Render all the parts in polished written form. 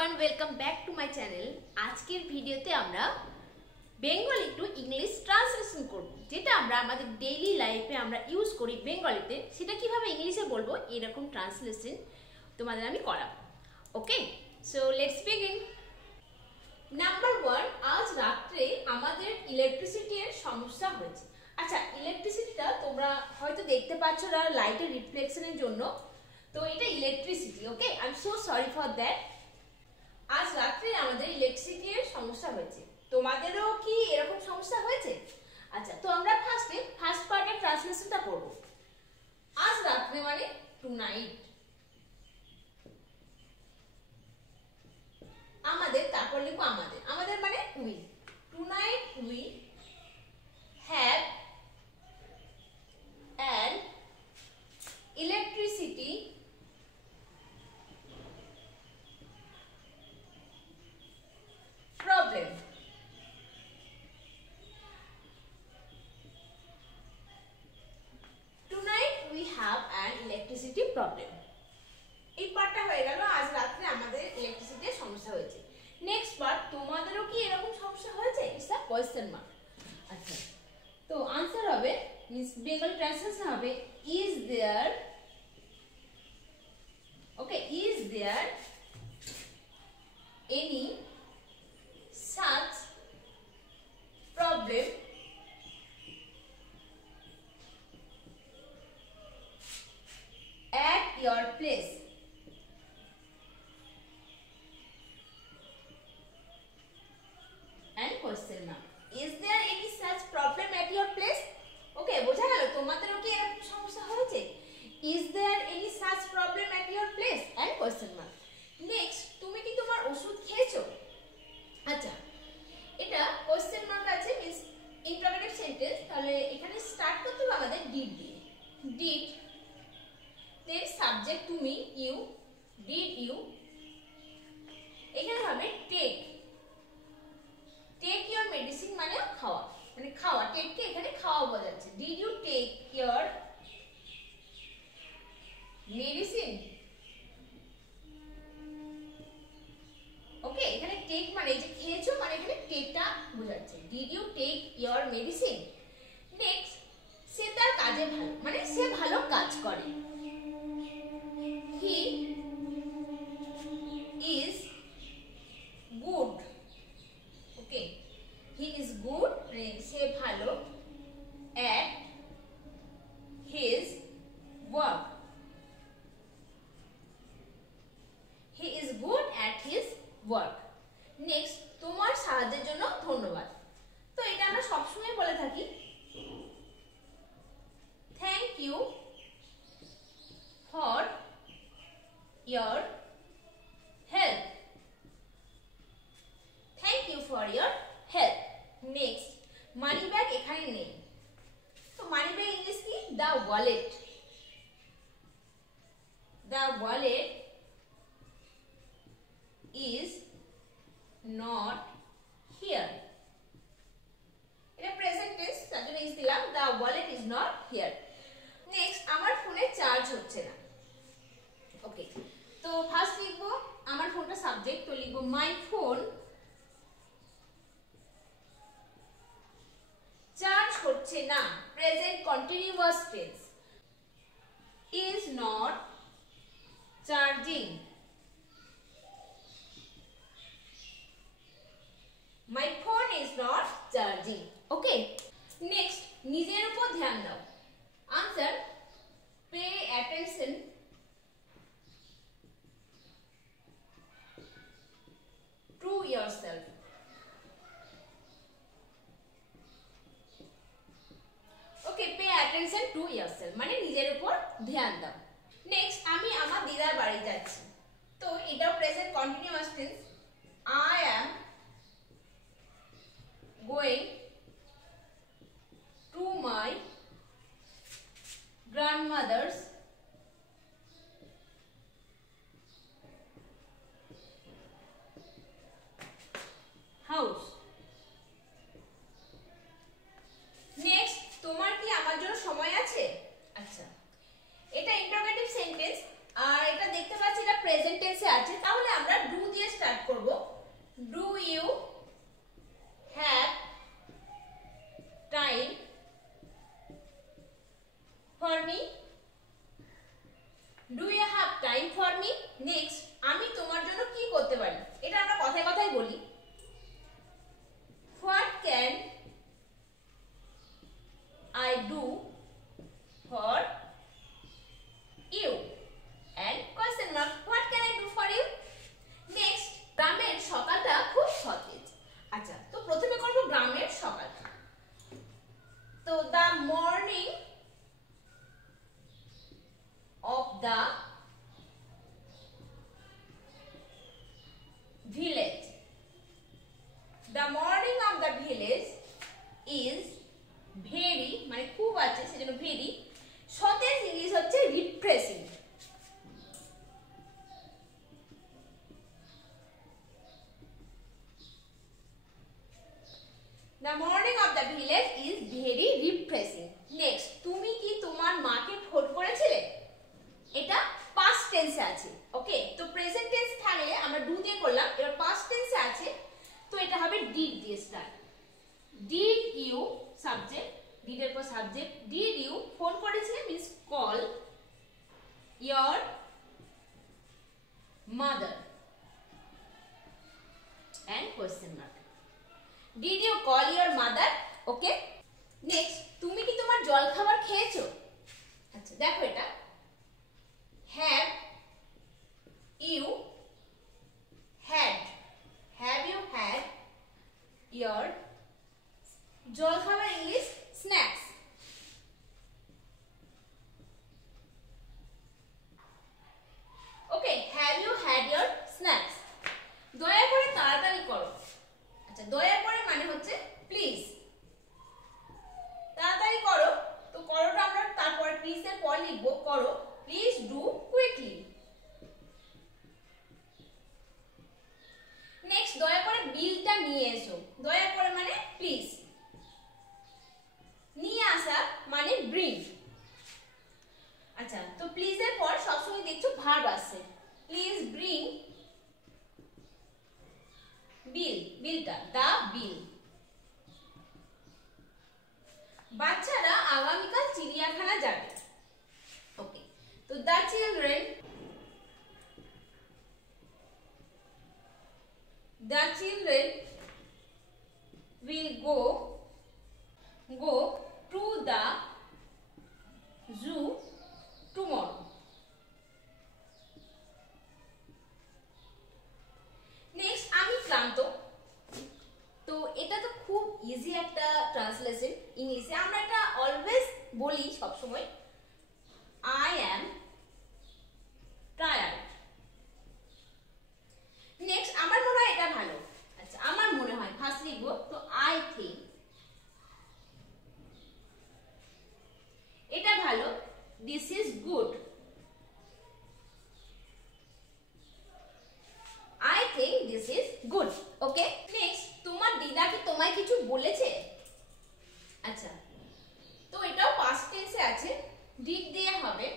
everyone, welcome back to my channel. আজকের ভিডিওতে আমরা বেঙ্গলি টু ইংলিশ ট্রান্সলেশন করব, যেটা আমরা আমাদের ডেইলি লাইফে আমরা ইউজ করি বেঙ্গলিতে, সেটা কিভাবে ইংলিশে বলবো এরকম ট্রান্সলেশন তোমাদের আমি করাবো। ওকে, সো লেটস বিগিন। নাম্বার 1, আজ রাত্রে আমাদের ইলেকট্রিসিটির সমস্যা হয়েছে। আচ্ছা, ইলেকট্রিসিটিটা তোমরা হয়তো দেখতে পাচ্ছ না লাইটের রিফ্লেকশনের জন্য, তো এটা ইলেকট্রিসিটি। ওকে, I am so sorry for that. আজ রাত্রে আমাদের ইলেকট্রিসিটির সমস্যা হয়েছে। তোমাদেরও কি এরকম সমস্যা হয়েছে? আচ্ছা, তো আমরা ফার্স্ট পার্টের ট্রান্সলেশনটা করব। আজ রাত্রে মানে টু নাইট। আমাদের, তারপর লিখবো আমাদের। আমাদের মানে we. Tonight we have an electricity problem. Tonight we have an electricity problem. এই পার্টটা হয়ে গেল, আজ রাতে আমাদের ইলেকট্রিসিটির সমস্যা হয়েছে। নেক্সট পার্ট, তোমাদেরও কি এরকম সমস্যা হয়েছে? It's a question mark. আচ্ছা, তো आंसर হবে মিন্স বেঙ্গলি ট্রান্সলেশন হবে is there, okay, is there any such problem at your place? And question mark. Is there any such problem at your place? Okay, বোঝা গেল তোমাদেরও কি এরকম সমস্যা হয়েছে? Is there any such problem at your place? And question mark. Next, তুমি কি তোমার ওষুধ খেয়েছো? আচ্ছা, এটা কোশ্চেন মার্ক আছে, মিন্স ইন্টারোগেটিভ সেন্টেন্স। তাহলে এখানে স্টার্ট করতে হবে আমাদের ডিড দিয়ে। ডিড, দেন সাবজেক্ট তুমি, ইউ, ডিড ইউ। এখানে হবে টেক। টেক ইওর মেডিসিন মানে খাওয়া, মানে খাওয়া। টেককে এখানে খাওয়া বোঝাচ্ছে। Did you take your medicine? Okay, এখানে টেক মানে যে খেয়েছো, মানে এখানে টেকটা বোঝাচ্ছে। Did you take your medicine? Next, সে তার কাজে ভালো, মানে সে ভালো কাজ করে। He is good. Okay, he is good মানে সে ভালো at his work. He is good at his work. Next, তোমার সাহায্যের জন্য ধন্যবাদ। তো এটা আমরা সবসময় বলে থাকি, thank you for your help. Thank you for your help. Next, money bag এখানে নেই, তো মানি ব্যাগ ইংলিশ কি? the wallet. The wallet is not here. এটা প্রেজেন্ট টেন্স, তার জন্য ইজ দিলাম। the wallet is not here. Next, আমার ফোনে চার্জ হচ্ছে না। ওকে, তো ফার্স্ট লিখবো আমার ফোনটা সাবজেক্ট, তো লিখবো মাই ফোন চার্জ হচ্ছে না, present continuous tense. Is not charging. My phone is not charging. ওকে, নেক্সট, নিজের উপর ধ্যান দাও। Answer, pay attention to yourself. Okay, pay attention to yourself মানে নিজের উপর ধ্যান দাও। নেক্সট, আমি আমার দিদার বাড়ি যাচ্ছি, তো এটাও present continuous tense. I am going to my grandmother's house. Next, তোমার কি আমার জন্য সময় আছে? আচ্ছা, এটা ইন্টারোগেটিভ সেন্টেন্স, আর এটা দেখতে পাচ্ছি এটা প্রেজেন্ট টেন্সে আছে, তাহলে আমরা ডু দিয়ে start for me? Do you have time for me? Next, আমি তোমার জন্য কি করতে পারি? এটা আমরা কথায় কথায় বলি। What can I do for you? And question mark, what can I do for you? Next, গ্রামের সকালটা খুব সতেজ। আচ্ছা, তো প্রথমে করব গ্রামের সকালটা। তো the morning of the village. The morning of the village is very, মানে খুব আছে সেজন্য very, সতেজ ইংলিশ হচ্ছে refreshing. The morning of the village is very refreshing. Next, তুমি কি তোমার মাকে ফোন করেছিলে? এটা past tense এ আছে। ওকে, তো প্রেজেন্ট টেন্স থাকলে আমরা do দিয়ে করলাম, এবার past tense এ আছে তো এটা হবে did দিয়ে start. Did you subject, did এর পর সাবজেক্ট, did you ফোন করেছিলে means call your mother and question mark. Did you call your mother? Okay. Next, তুমি কি তোমার জলখাবার খেয়েছো? আচ্ছা, দেখো এটা have you had, have you had your জলখাবার English snacks. Okay, have you had your snacks? দয়া করে তাড়াতাড়ি করো। আচ্ছা, দয়া করে মানে হচ্ছে প্লিজ, তাড়াতাড়ি করো। তো করোটা আমরা তারপরে প্লিজ এর পর লিখব করো, প্লিজ ডু কুইকলি। নেক্সট, দয়া করে বিলটা নিয়ে এসো। দয়া করে মানে প্লিজ, নিয়ে আসা মানে ব্রিং। আচ্ছা, তো প্লিজ এর পর সবসময় দেখছো ভার্ব আসছে, প্লিজ ব্রিং বিল, বিলটা দা বিল। বাচ্চারা আগামীকাল চিড়িয়াখানা যাবে। ওকে, তো the children will go to the zoo tomorrow. Next, আমি ক্লান্ত। তো এটা তো খুব ইজি একটা ট্রান্সলেশন ইংলিশে, আমরা এটা অলওয়েজ বলি সব সময়, I am tired. নেক্সট, আমার মনে হয় এটা ভালো। আচ্ছা, আমার মনে হয় ফার্স্ট লিখব, তো I think এটা ভালো, this is good. I think this is good. Okay. Next, তোমার দিদা কি তোমায় কিছু বলেছে? আচ্ছা, তো এটাও past tense এ আছে, did দিয়ে হবে,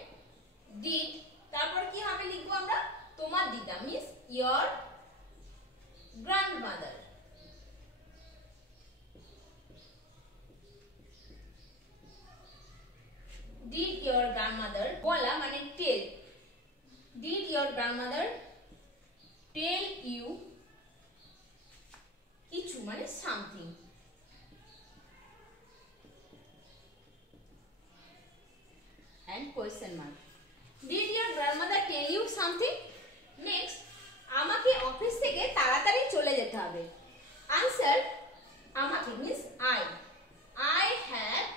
did তারপর কি হবে লিখবো আমরা, তোমার দিদা means your grandmother. Did your grandmother বলা মানে tell. Did your grandmother tell you কিছু মানে something. And question mark. Did your grandmother tell you something? Next, আমাকে অফিস থেকে তাড়াতাড়ি চলে যেতে হবে। Answer, আমাকে means I have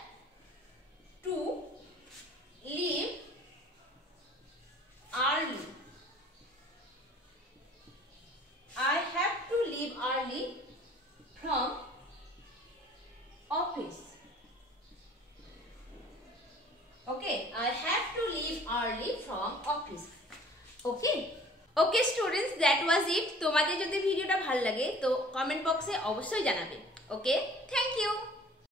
to leave early. I have to leave early from office. Okay, I have to leave early from office. Okay. Okay students, that was it. তোমাদের যদি ভিডিওটা ভালো লাগে তো কমেন্ট বক্সে অবশ্যই জানাবে। Okay, thank you.